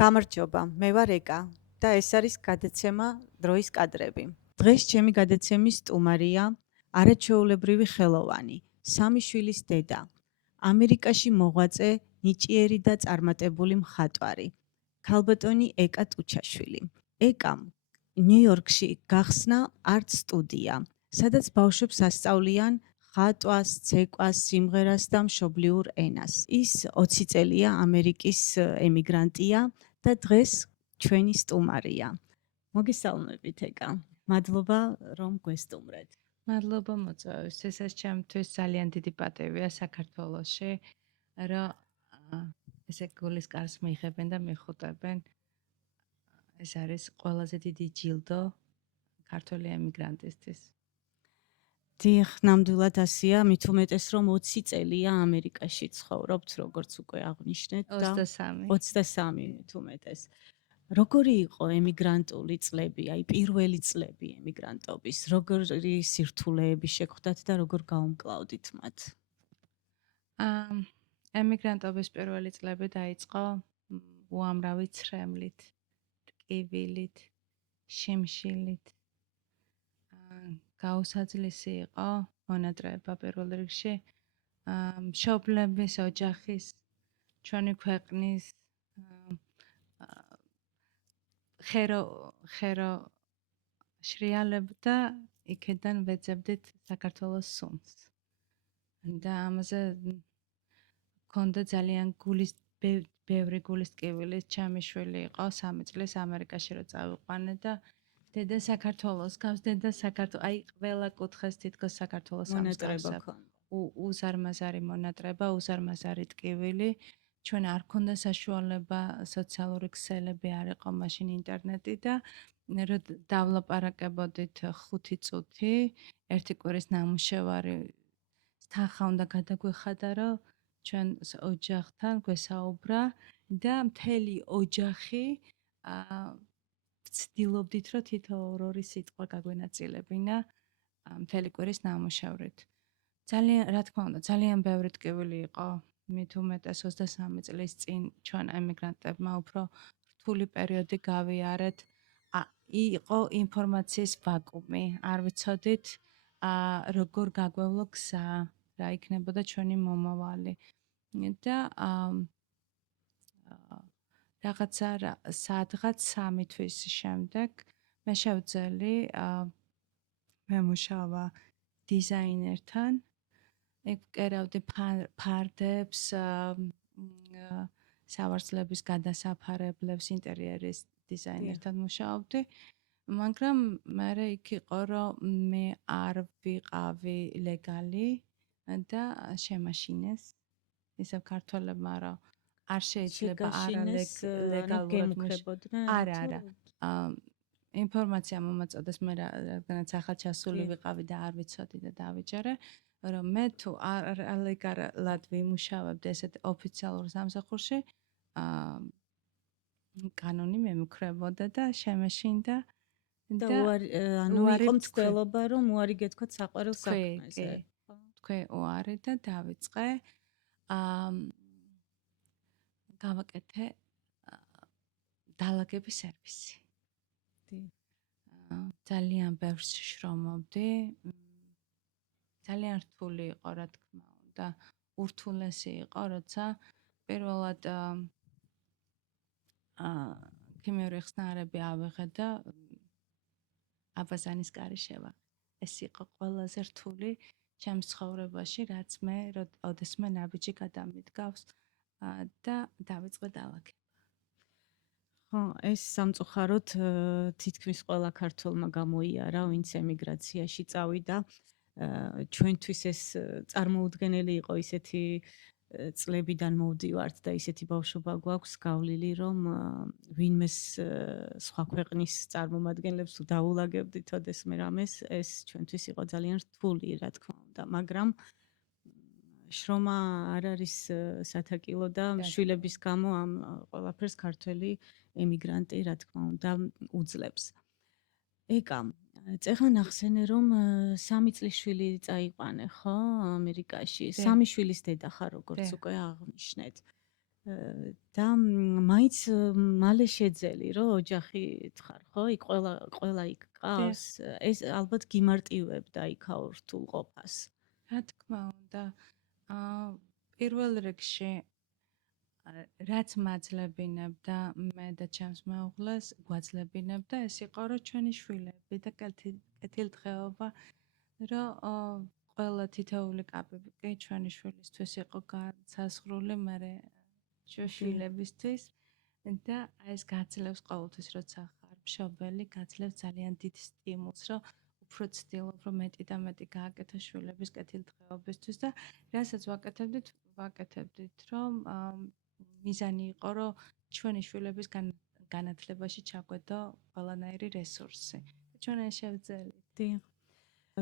გამარჯობა, მე ვარ ეკა და ეს არის გადაცემა დროის კადრები. დღეს ჩემი გადაცემის სტუმარია არაჩვეულებრივი ხელოვანი, სამი შვილის დედა, ამერიკაში მოღვაწე, ნიჭიერი და წარმატებული მხატვარი, ქალბატონი ეკა ტუჩაშვილი. ეკამ ნიუ-იორკში გახსნა არტ სტუდია, სადაც ბავშვებს ასწავლიან ხატვას, ცეკვას, სიმღერას და მშობლიურ ენას. ის 20 წელია ამერიკის ემიგრანტია და დღეს ჩვენი სტუმარია. მოგესალმებით ეკა. მადლობა რომ გვესტუმრეთ. მადლობა მოწვევისთვის. ეს ჩემთვის ძალიან დიდი პატივია საქართველოში, რომ ესე გულის კარს მიიღებენ და მიხუტებენ. ეს არის ყველაზე დიდი ჯილდო ქართული ემიგრანტისთვის. დიახ, ნამდვილად ასია, მით უმეტეს რომ 20 წელია ამერიკაში ცხოვრობთ, როგორც უკვე აღნიშნეთ და 23 მით უმეტეს. როგორი იყო ემიგრანტული წლები, აი პირველი წლები ემიგრანტობის, როგორი სირთულეები შეხვდათ და როგორ გაუმკლავდით მათ? ემიგრანტობის პირველი წლები დაიწყო უამრავი ცრემლით, ტკივილით, შიმშილით. გაუსაძლისი იყო მონატრეობა პირველ რიგში, მშობლების, ოჯახის, ჩვენი ქვეყნის ხერო შრიალებდა, იქიდან ვეძებდით საქართველოს სუნს. და ამაზე მქონდა ძალიან ბევრი გულის ტკივილის, ჩემი შვილი იყო 3 წლის ამერიკაში რო წავიყვანე და დედა საქართველოს გავს, აი ყველა კუთხეს თითქოს საქართველოს მონატრება ქონდა. უზარმაზარი მონატრება, უზარმაზარი ტკივილი. ჩვენ არ ქონდა საშუალება, სოციალური ქსელები არ იყო მაშინ ინტერნეტი და რო დავლაპარაკებოდით 5 წუთი, ერთი კვირის ნამუშევარი თანხა უნდა გადაგვეხადა, რომ ჩვენ ოჯახთან გვესაუბრა და მთელი ოჯახი ვცდილობდით, რომ თითო ორი სიტყვა გაგვენაწილებინა მთელი კვირის ნამუშევრით. რა თქმა უნდა, ძალიან ბევრი ტკივილი იყო. მით უმეტეს 23 წლის წინ ჩვენ ემიგრანტებმა უფრო რთული პერიოდი გავიარეთ. იყო ინფორმაციის ვაკუუმი, არ ვიცოდით როგორ გაგვევლო გზა, რა იქნებოდა ჩვენი მომავალი. და სადღაც 3 თვის შემდეგ მე შევძელი მემუშავა დიზაინერთან. ეგ ვკერავდი ფარდებს, სავარძლების გადასაფარებლებს, ინტერიერის დიზაინერთან მუშაობდი. მაგრამ მე იქ იყო, რომ მე არ ვიყავი ლეგალი და შემაშინეს. ისევ ქართველებმა რომ არ შეიძლება არალეგალურად მუშაობდნენ. არა. ინფორმაცია მომაწოდეს მე რადგანაც ახალ ჩასული ვიყავი და არ ვიცოდი და დავიჯერე, რომ მე თუ არალეგალად ვიმუშავებდი ესეთ ოფიციალურ სამსახურში, კანონი მემუქრებოდა და შემეშინდა და ანუ იყო მცდელობა რომ უარი გეთქვათ საყვარელ საქმეზე. თქვი უარი და დავიწყე გავაკეთე დალაგების სერვისი. ძალიან ბევრს შრომობდი. ძალიან რთული იყო, რა თქმა უნდა, ურთულესი იყო, როცა პირველად ქიმიური ხსნარები ავიღე და აბაზანის კარი შევაღე. ეს იყო ყველაზე რთული ჩემს ცხოვრებაში, რაც მე ოდესმე ნაბიჯი გადამიდგავს და დავიწყე დალაგება. ხო, ეს სამწუხაროდ თითქმის ყველა ქართველმა გამოიარა, ვინც ემიგრაციაში წავიდა. ჩვენთვის ეს წარმოუდგენელი იყო ისეთი წლებიდან მოვდივართ და ისეთი ბავშვობა გვაქვს გავლილი, რომ ვინმეს სხვა ქვეყნის წარმომადგენლებს თუ დაულაგებდით ოდესმე რამეს, ეს ჩვენთვის იყო ძალიან რთული, რა თქმა უნდა, მაგრამ შრომა არ არის სათაკილო და შვილების გამო ამ ყველაფერს ქართველი ემიგრანტი, რა თქმა უნდა, უძლებს. ეკა, წეხა ნახსენე რომ 3 წლის შვილი წაიყვანე, ხო, ამერიკაში. 3 შვილის დედა ხარ, როგორც უკვე აღნიშნეთ. და მაინც მალე შეძელი რომ ოჯახი თხარ ხო? იქ ყველა იქ დიახ, ყავს. ეს ალბათ გიმარტივებდა იქაურ რთულყოფას. რა თქმა უნდა. აა პირველ რიგში რაც მაძლებინებდა მე და ჩემს მეუღლეს გვაძლებინებდა ეს იყო რომ ჩვენი შვილები და კეთილდღეობა რომ ყველა თითოეული კაპიკი კი ჩვენი შვილისთვის იყო განსაზღვრული მერე შვილებისთვის და ეს გაძლევს ყოველთვის როცა ხარ მშობელი გაძლევს ძალიან დიდ სტიმულს რომ უფრო ცდილობ რომ მეტი და მეტი გააკეთო შვილების კეთილდღეობისთვის და რასაც ვაკეთებდით რომ მიზანი იყო რომ ჩვენი შვილების განათლებაში ჩაგვედო ყველანაირი რესურსი. ჩვენ ეს შევძელით. დიახ.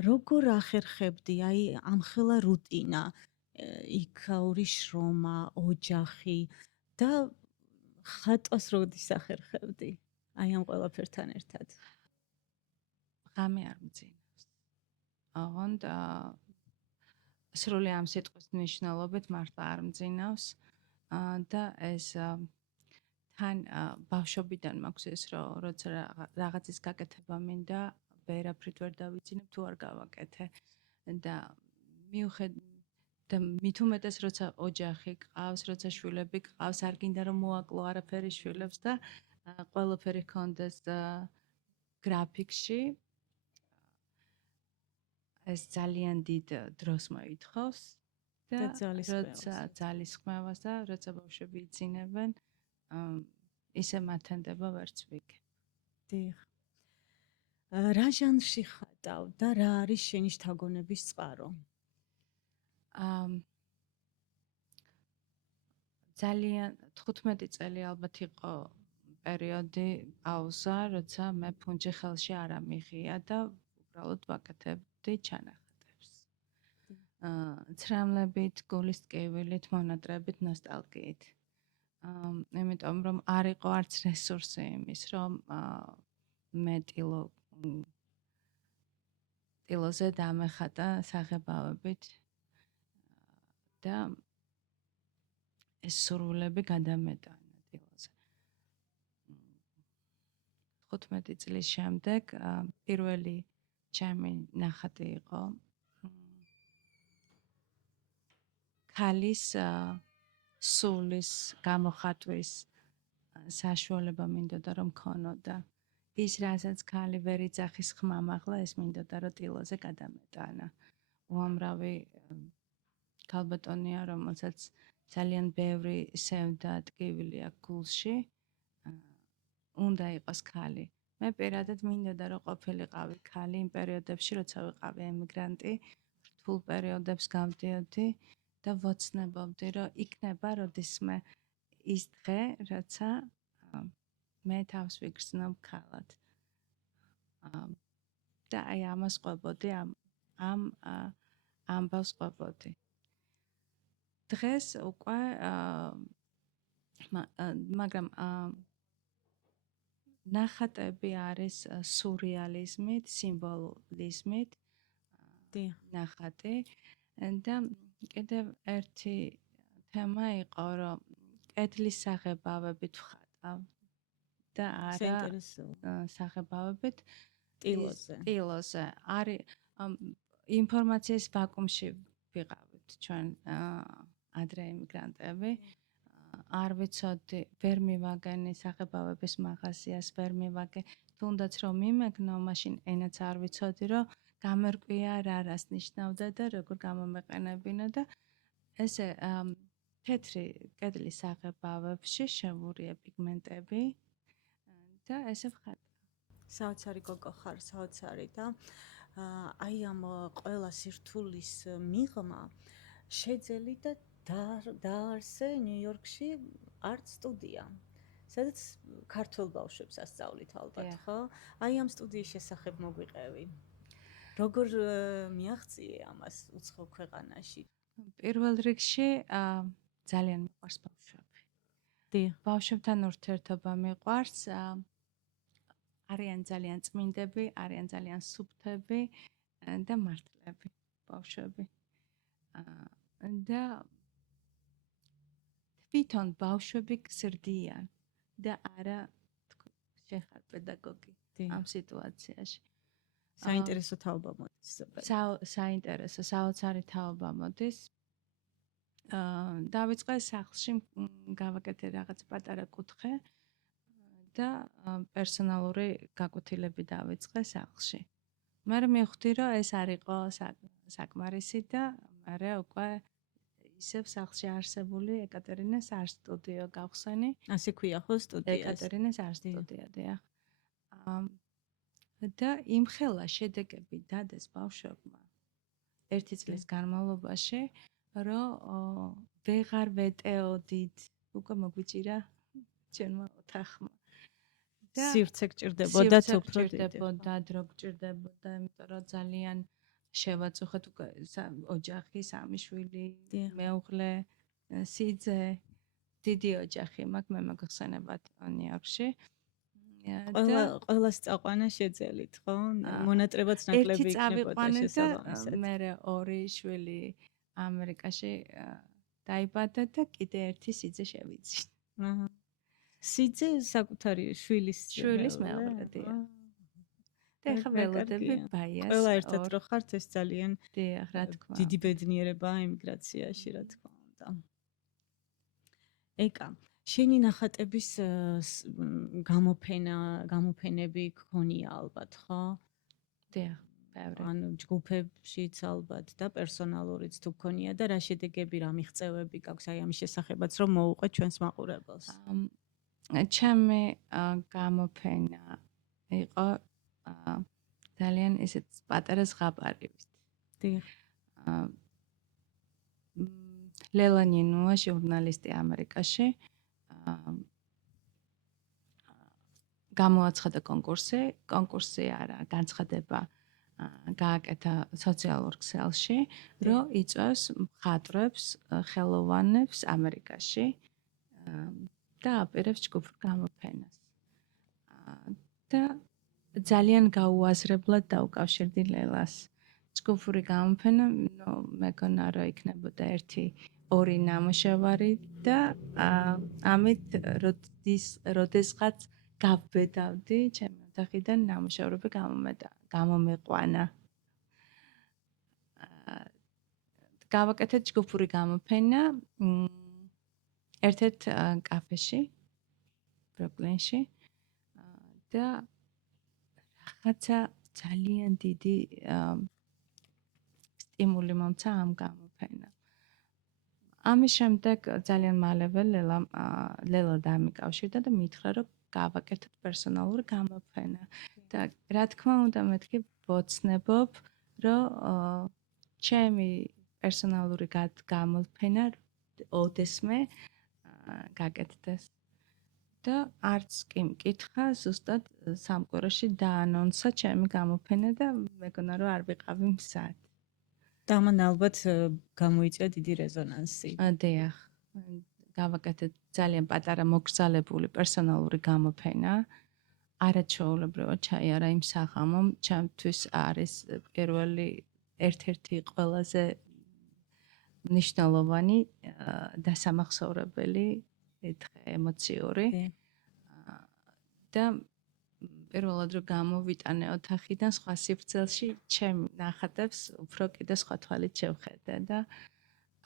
როგორ ახერხებდი აი ამ ხელა რუტინა, იქაური შრომა, ოჯახი და ხატვას როდის ახერხებდი? აი ამ ყველაფერთან ერთად. ღამე არ მძინავს. ოღონდ სრული ამ სიტყვის მნიშვნელობით მართლა არ მძინავს და ეს თან ბავშვობიდან მაქვს ეს რომ როცა რაღაცის გაკეთება მინდა ვერაფრით ვერ დავიძინებ თუ არ გავაკეთე და და მით უმეტეს როცა ოჯახი გყავს, როცა შვილები გყავს, არ გინდა რომ მოაკლო არაფერი შვილებს და ყველაფერი ჰქონდეს გრაფიკში ეს ძალიან დიდ დროს მოითხოვს და როცა ძალისხმევას და როცა ბავშვები იძინებენ ისე მათენდება ვერც ვიგებ. დიახ. რა ჟანრში ხატავ და რა არის შენი შთაგონების წყარო? ძალიან 15 წელი ალბათ იყო პერიოდი პაუზა, როცა მე ფუნჯი ხელში არ ამიღია და უბრალოდ ვაკეთებდი ჩანახატებს. ცრემლებით, გულის ტკივილით, მონატრებით, ნოსტალგიით. იმიტომ რომ არ იყო არც რესურსი იმის, რომ მე ტილოზე დამეხატა საღებავებით და ეს სურვილები გადამეტანა ტილოზე. 15 წლის შემდეგ პირველი ჩემი ნახატი იყო ქალის სულის გამოხატვის საშუალება მინდოდა რომ ქონოდა. ის რასაც ქალი ვერ იძახის ხმამ ახლა ეს მინდოდა რომ ტილოზე გადამეტანა. უამრავი ქალბატონია რომელსაც ძალიან ბევრი სევდა ტკივილი აქვს გულში. უნდა იყოს ქალი. მე პირადად მინდოდა რომ ყოფილიყავი ქალი იმ პერიოდებში როცა ვიყავი ემიგრანტი, რთულ პერიოდებს გავდიოდი და ვოცნებობდი რომ იქნება როდისმე ის დღე, როცა მე თავს ვიგრძნობ ქალად. და აი ამას ყვებოდი, ამ ამბავს ყვებოდი. დღეს უკვე მაგრამ ნახატები არის სურეალიზმით, სიმბოლიზმით ნახატი და კიდევ ერთი თემა იყო რომ კედლის საღებავებით ვხატავ და არა საღებავებით ტილოზე. არის ინფორმაციის ვაკუუმში ვიყავით ჩვენ ადრე ემიგრანტები. არ ვიცოდი, ვერ მივაგენი საღებავების მაღაზიას, ვერ მივაგე. თუნდაც რომ მიმეგნო, მაშინ ენაც არ ვიცოდი, რომ გამერკვია რას ნიშნავდა და როგორ გამომეყენებინა და ესე თეთრი კედლის საღებავებში შევურია პიგმენტები და ესე ვხატავ. საოცარი გოგო ხარ, საოცარი და აი ამ ყველა სირთულის მიღმა შეძელი და დაარსე ნიუ-იორკში არტ სტუდია, სადაც ქართველ ბავშვებს ასწავლით ალბათ, ხო? აი ამ სტუდიის შესახებ მოგვიყევი. როგორ მიაღწიე ამას უცხო ქვეყანაში? პირველ რიგში ძალიან მიყვარს ბავშვები. ბავშვებთან ურთიერთობა მიყვარს. არიან ძალიან წმინდები, არიან ძალიან სუფთები და მართლები ბავშვები. და თვითონ ბავშვები გზრდიან და არა თქო შენ ხარ პედაგოგი ამ სიტუაციაში. საინტერესო თაობა მოდის ზოგადად. საინტერესო საოცარი თაობა მოდის. დავიწყე სახლში გავაკეთე რაღაც პატარა კუთხე და პერსონალური გაკვეთილები დავიწყე სახლში. მე მივხვდი რომ ეს არ იყო საკმარისი და მე უკვე ისევ სახლში არსებული ეკატერინეს არ სტუდიო გავხსენი. ასე ქვია ხო სტუდიას? ეკატერინეს არ სტუდია, დიახ. და იმხელა შედეგები დადეს ბავშვებმა 1 წლის განმავლობაში, რომ ვეღარ ვეტეოდით, უკვე მოგვიჭირა ჩემმა ოთახმა. სივრცე გჭირდებოდა თუ უფრო დიდი. გჭირდებოდა, დრო გჭირდებოდა, იმიტომ რომ ძალიან შევაწუხეთ უკვე ოჯახი, 3 შვილი, მეუღლე, სიძე, დიდი ოჯახი მაქვს, მე მოგხსენებათ ნიუ-იორკში. ყველას წაყვანა შეძელით, ხო? მონატრებაც ნაკლები იქნებოდა შესაბამისად. მე 2 შვილი ამერიკაში დაიბადა და კიდე 1 სიძე შევიძინა. სიძე საკუთარი შვილის მეუღლე, დიახ. და ეხლა ველოდები ბაიას. ყველა ერთად რო ხართ ეს ძალიან დიახ, რა თქმა უნდა. დიდი ბედნიერებაა ემიგრაციაში, რა თქმა უნდა. ეკა, შენი ნახატების გამოფენები გქონია ალბათ, ხო? დიახ, ბევრი. ანუ ჯგუფებშიც ალბათ და პერსონალურიც თუ გქონია და რა შედეგები, რა მიღწევები გაქვს აი ამის შესახებაც რომ მოუყვეთ ჩვენს მაყურებელს. ჩემი გამოფენა იყო ძალიან ესეთ პატარა ზღაპარი ვით. დიახ. ლელა ნინუა ჟურნალისტი ამერიკაში. გამოაცხადა კონკურსი არა, განცხადება გააკეთა სოციალურ ქსელში, რომ იწვევს მხატვრებს, ხელოვანებს ამერიკაში და აპირებს ჯგუფურ გამოფენას. და ძალიან გაუაზრებლად დაუკავშირდი ლელას. ჯგუფური გამოფენა, მეგონა რომ იქნებოდა 1-2 ნამუშევარი და ამით როდესღაც გავბედავდი ჩემი ოთახიდან ნამუშევრები გამომეყვანა. გავაკეთეთ ჯგუფური გამოფენა ერთ-ერთ კაფეში ბრუკლინში და რაღაცა ძალიან დიდი სტიმული მომცა ამ გამოფენა. ამის შემდეგ ძალიან მალევე ლელა დამიკავშირდა და მითხრა რომ გავაკეთოთ პერსონალური გამოფენა. და რა თქმა უნდა მეთქი ვოცნებობ რომ ჩემი პერსონალური გამოფენა ოდესმე გაკეთდეს. და არც კი მკითხა, ზუსტად სამყუროში დაანონსა ჩემი გამოფენა და მეგონა რომ არ ვიყავი მზად. და მან ალბათ გამოიწვია დიდი რეზონანსი. დიახ. გავაკეთეთ ძალიან პატარა მოგზალებული პერსონალური გამოფენა. არაჩვეულებრივად ჩაიარა იმ საღამომ, ჩემთვის არის პირველი ერთ-ერთი ყველაზე მნიშვნელოვანი დასამახსოვრებელი დღე ემოციური. და პირველად რომ გამოვიტანე ოთახიდან სხვა სივრცელში, ჩემ ნახატებს უფრო კიდე სხვა თვალით შევხედე და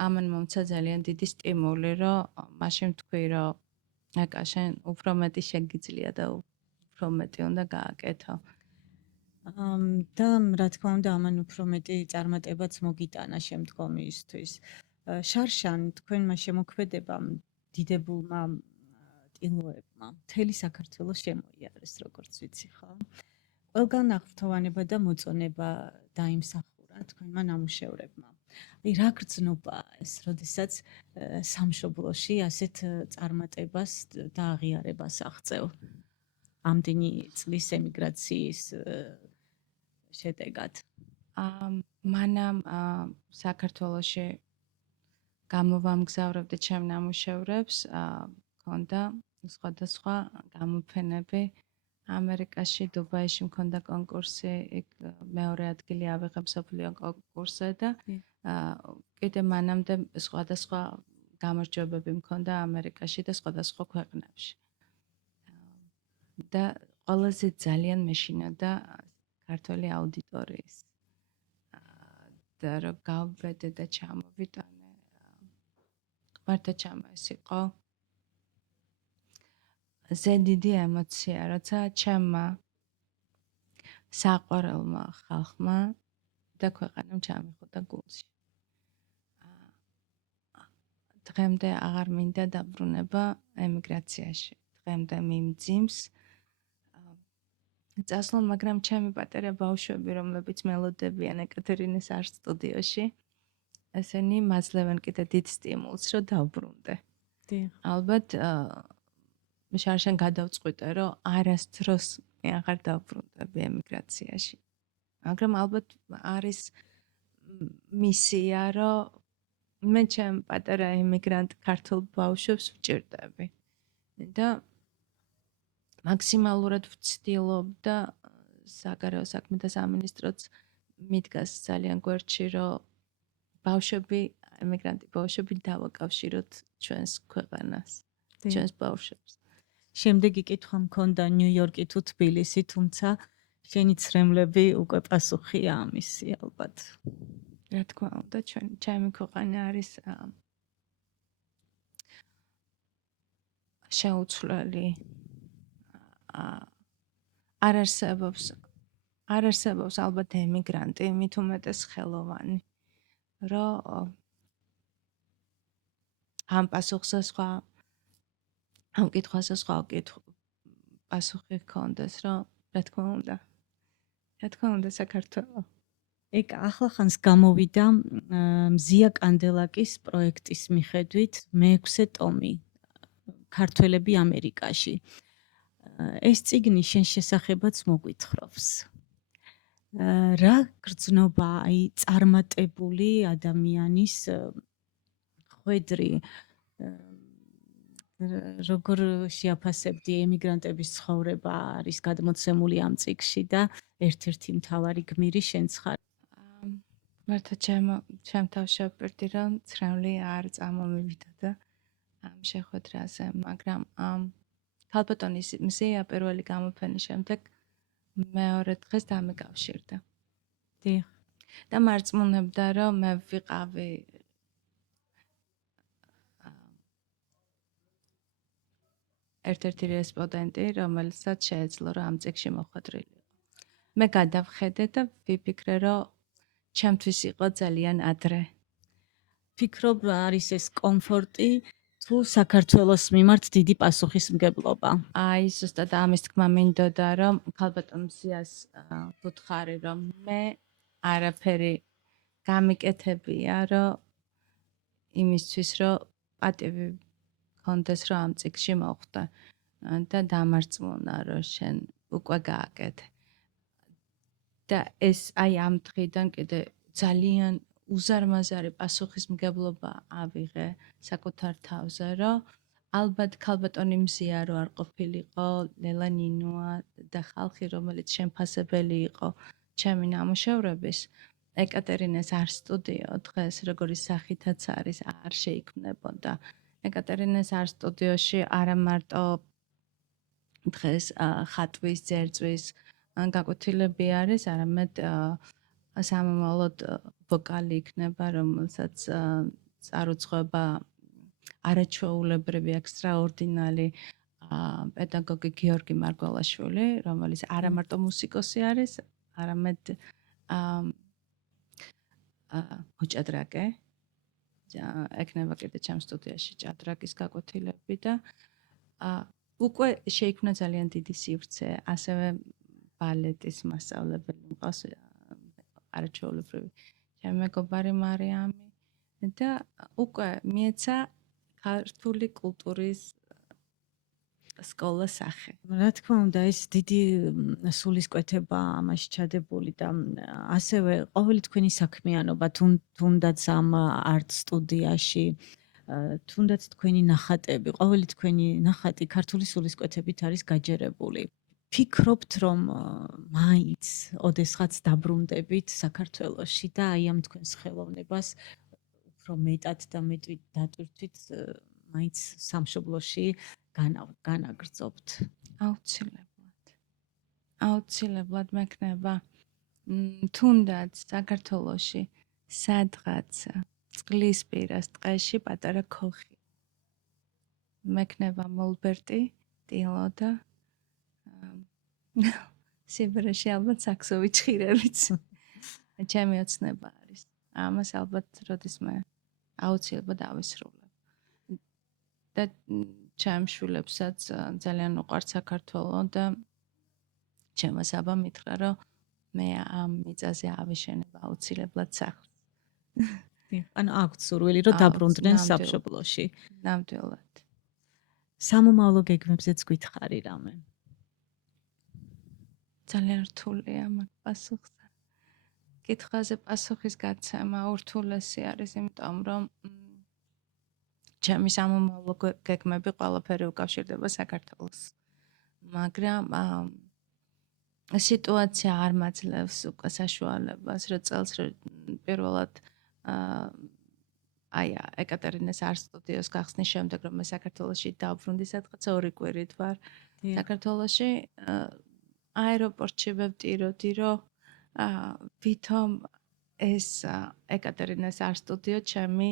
ამან მომცა ძალიან დიდი სტიმული, რომ მაშინ თქვი, რომ აკა შენ უფრო მეტი შეგიძლია და უფრო მეტი უნდა გააკეთო. და რა თქმა უნდა, ამან უფრო მეტი წარმატებაც მოგიტანა შემდგომისთვის. შარშან თქვენმა შემოქმედებამ დიდებულმა ტილოებმა მთელი საქართველოს შემოიარეს, როგორც ვიცი, ხო? ყველგან აღფრთოვანება და მოწონება დაიმსახურა თქვენმა ნამუშევრებმა. აი რა გრძნობაა ეს, როდესაც სამშობლოში ასეთ წარმატებას და აღიარებას აღწევ ამდენი წლის ემიგრაციის შედეგად. მანამ საქართველოში გამოვამგზავრებდი ჩემ ნამუშევრებს, მქონდა სხვადასხვა გამოფენები ამერიკაში, დუბაიში მქონდა კონკურსი, იქ მეორე ადგილი ავიღე მსოფლიო კონკურსზე და კიდე მანამდე სხვადასხვა გამარჯვებები მქონდა ამერიკაში და სხვადასხვა ქვეყნებში. და ყველაზე ძალიან მეშინოდა ქართული აუდიტორიის და რომ გავბედე და ჩამოვიტანე მართლა ეს იყო ზედიდი ემოცია, როცა ჩემმა საყვარელმა ხალხმა და ქვეყანამ ჩამიხოდა გულში. დღემდე აღარ მინდა დაბრუნება ემიგრაციაში. დღემდე მიმძიმს წასვლა, მაგრამ ჩემი პატარა ბავშვები, რომლებიც მელოდებიან ეკატერინეს ართ სტუდიაში, ესენი მაძლევენ კიდე დიდ სტიმულს, რომ დავბრუნდე. ალბათ შარშან გადავწყვიტე, რომ არასდროს მე აღარ დავბრუნდები ემიგრაციაში. მაგრამ ალბათ არის მისია, რომ მე ჩემ პატარა ემიგრანტ ქართულ ბავშვებს ვჭირდები. და მაქსიმალურად ვცდილობდა საგარეო საქმეთა სამინისტროც მიდგას ძალიან გვერდში, რომ ბავშვები, ემიგრანტი ბავშვები დავაკავშიროთ ჩვენს ქვეყანას, ჩვენს ბავშვებს. შემდეგი კითხვა მქონდა ნიუ-იორკი თუ თბილისი, თუმცა შენი ცრემლები უკვე პასუხია ამისი ალბათ. რა თქმა უნდა, ჩემი ქვეყანა არის შეუცვლელი. არ არსებობს ალბათ ემიგრანტი, მით უმეტეს ხელოვანი, რომ ამ პასუხზე სხვა ამ კითხვაზე სხვა პასუხი ჰქონდეს, რომ რა თქმა უნდა საქართველო. ეგ ახლახანს გამოვიდა მზია კანდელაკის პროექტის მიხედვით მე-6 ტომი ქართველები ამერიკაში. ეს წიგნი შენ შესახებაც მოგვითხრობს. რა გრძნობა აი წარმატებული ადამიანის ხვედრი როგორ შეაფასებდი ემიგრანტების ცხოვრება არის გადმოცემული ამ წიგნში და ერთ-ერთი მთავარი გმირი შენც ხარ. მართლა ჩემ თავში ვაპირდი, რომ ცრემლი არ წამომივიდოდა ამ შეხვედრაზე, მაგრამ ქალბატონის მზია პირველი გამოფენის შემდეგ მეორე დღეს დამეკავშირდა. დიახ. და მარწმუნებდა, რომ მე ვიყავი ერთ-ერთი რესპონდენტი, რომელსაც შეეძლო, რომ ამ წიგნში მოხვედრილიყო. მე გადავხედე და ვიფიქრე, რომ ჩემთვის იყო ძალიან ადრე. ფიქრობ, არის ეს კომფორტი თუ საქართველოს მიმართ დიდი პასუხისმგებლობა? აი, ზუსტად ამის თქმა მინდოდა, რომ ქალბატონ მზიას ვუთხარი, რომ მე არაფერი გამიკეთებია, რომ იმისთვის, რომ პატივი მქონდეს, რომ ამ წიგნში მოხვდა და დამარწმუნა, რომ შენ უკვე გააკეთე. და ეს აი ამ დღიდან კიდე ძალიან უზარმაზარი პასუხისმგებლობა ავიღე საკუთარ თავზე, რომ ალბათ ქალბატონი მზია რო არ ყოფილიყო, ლელა ნინოა და ხალხი, რომელიც შემფასებელი იყო ჩემი ნამუშევრების, ეკატერინეს არ სტუდიო დღეს, როგორი სახითაც არის, არ შეიქმნებოდა. ეკატერინეს არ სტუდიოში არა მარტო დღეს ხატვის, ძერწვის გაკვეთილები არის, არამედ სამომავლოდ ვოკალი იქნება, რომელსაც წარუძღვება არაჩვეულებრივი, ექსტრაორდინარი პედაგოგი გიორგი მარგველაშვილი, რომელიც არა მარტო მუსიკოსი არის, არამედ ჭადრაკე. ეკნება კიდე ჩემ სტუდიაში ჭადრაკის გაკვეთილები და უკვე შეიქმნა ძალიან დიდი სივრცე, ასევე ბალეტის მასწავლებელი მყავს არაჩვეულებრივი ჩემი მეგობარი მარიამი და უკვე მიეცა ქართული კულტურის სკოლა სახე. რა თქმა უნდა, ეს დიდი სულისკვეთება ამაში ჩადებული და ასევე ყოველი თქვენი საქმიანობა, თუნდაც ამ არტ სტუდიაში, თუნდაც თქვენი ნახატები, ყოველი თქვენი ნახატი ქართული სულისკვეთებით არის გაჯერებული. ფიქრობთ, რომ მაინც ოდესღაც დაბრუნდებით საქართველოში და აი ამ თქვენს ხელოვნებას უფრო მეტად და მეტი დატვირთვით მაინც სამშობლოში განაგრძობთ. აუცილებლად მექნება თუნდაც საქართველოში სადღაც წყლის პირას ტყეში პატარა ქოხი. მექნება მოლბერტი, ტილო და სიბერეში ალბათ საქსოვი ჭირებიც. ჩემი ოცნება არის. ამას ალბათ როდისმე აუცილებლად ავისრულებ. და ჩემ შვილებსაც ძალიან უყვართ საქართველო და ჩემო საბა მითხრა, რომ მე ამ მიწაზე ავიშენებ აუცილებლად სახლს. ანუ აქვთ სურვილი, რომ დაბრუნდნენ ნამდვილად. სამშობლოში. ნამდვილად. სამომავლო გეგმებზეც გითხარი რამე. ძალიან რთულია მაგ პასუხზე. კითხვაზე პასუხის გაცემა ურთულესი არის, იმიტომ რომ ჩემი სამომავლო გეგმები ყველაფერი უკავშირდება საქართველოს. მაგრამ სიტუაცია არ მაძლევს უკვე საშუალებას, რომ წელს პირველად ეკატერინეს არსტუდიოს გახსნის შემდეგ, რომ მე საქართველოში დავბრუნდი, სადღაც 2 კვირით ვარ საქართველოში. აეროპორტში ვევტიროდი, რომ ვითომ ეს ეკატერინეს არსტუდიო ჩემი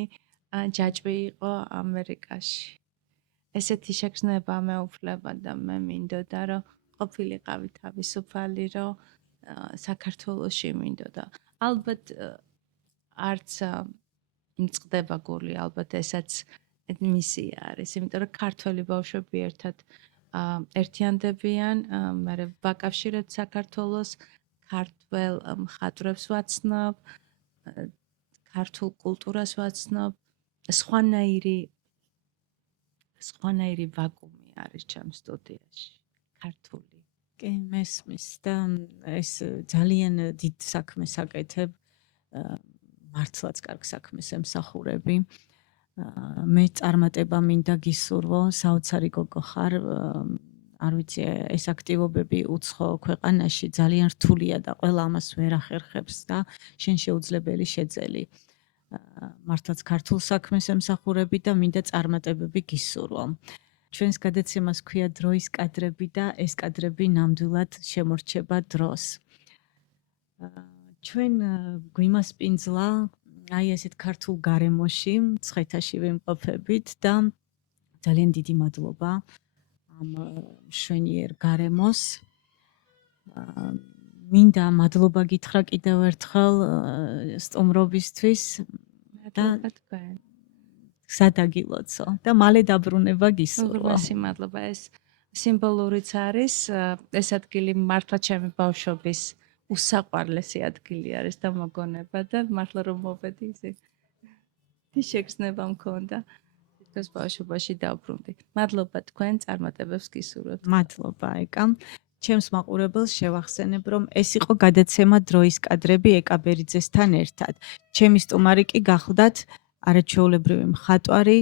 ჯაჭვი იყო ამერიკაში. ესეთი შეგრძნება მეუფლება და მე მინდოდა, რომ ყოფილიყავი თავისუფალი, რომ საქართველოში მინდოდა. ალბათ არც მწყდება გული, ალბათ ესაც მისია არის, იმიტომ რომ ქართველი ბავშვები ერთად ერთიანდებიან, მე ვაკავშირებ საქართველოს, ქართველ მხატვრებს ვაცნობ, ქართულ კულტურას ვაცნობ, სხვანაირი ვაკუუმი არის ჩემ სტუდიაში, ქართული. კი, მესმის და ეს ძალიან დიდ საქმეს აკეთებ, მართლაც კარგ საქმეს ემსახურები. მე წარმატება მინდა გისურვო, საოცარი გოგო ხარ, არ ვიცი, ეს აქტივობები უცხო ქვეყანაში ძალიან რთულია და ყველა ამას ვერ ახერხებს და შენ შეუძლებელი შეძელი. მართლაც ქართულ საქმეს ემსახურები და მინდა წარმატებები გისურვო. ჩვენს გადაცემას ქვია დროის კადრები და ეს კადრები ნამდვილად შემორჩება დროს. ჩვენ გვიმასპინძლა აი ესეთ ქართულ გარემოში, ცხეთაში ვიმყოფებით და ძალიან დიდი მადლობა ამ მშვენიერ გარემოს. მინდა მადლობა გითხრა კიდევ ერთხელ სტუმრობისთვის და თქვენ. სადაგილოცო და მალე დაბრუნება გისურვო. უღრმესი მადლობა. ეს სიმბოლურიც არის, ეს ადგილი მართლა ჩემი ბავშვობის უსაყვარლესი ადგილი არის და მოგონება და მართლა რომ მოვედი ისე შეგრძნება მქონდა. თითქოს ბავშვობაში დავბრუნდი. მადლობა თქვენ, წარმატებებს გისურვებთ. მადლობა ეკა. ჩემს მაყურებელს შევახსენებ, რომ ეს იყო გადაცემა დროის კადრები ეკა ბერიძესთან ერთად. ჩემი სტუმარი კი გახლდათ არაჩვეულებრივი მხატვარი,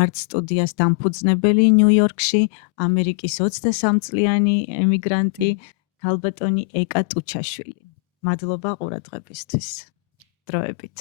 არტ სტუდიას დამფუძნებელი ნიუ-იორკში, ამერიკის 23 წლიანი ემიგრანტი, ქალბატონი ეკა ტუჩაშვილი. მადლობა ყურადღებისთვის. დროებით.